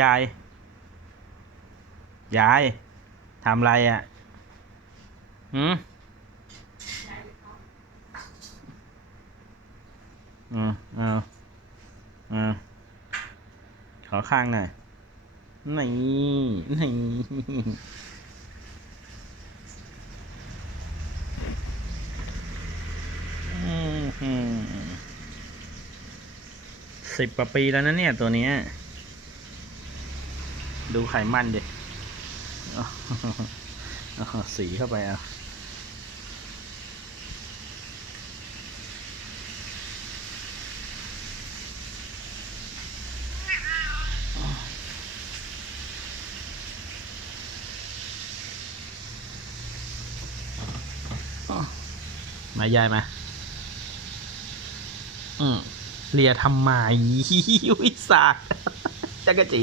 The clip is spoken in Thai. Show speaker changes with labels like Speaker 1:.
Speaker 1: ยาย ยาย ทำไรอะ่ะหืมอืมเอาเอาขอข้างหน่อยนี่นี่สิบกว่าปีแล้วนะเนี่ยตัวเนี้ย ดูไขมันดิสีเข้าไปอะมายายมา อืมเลียทำไมวิสาจักรจี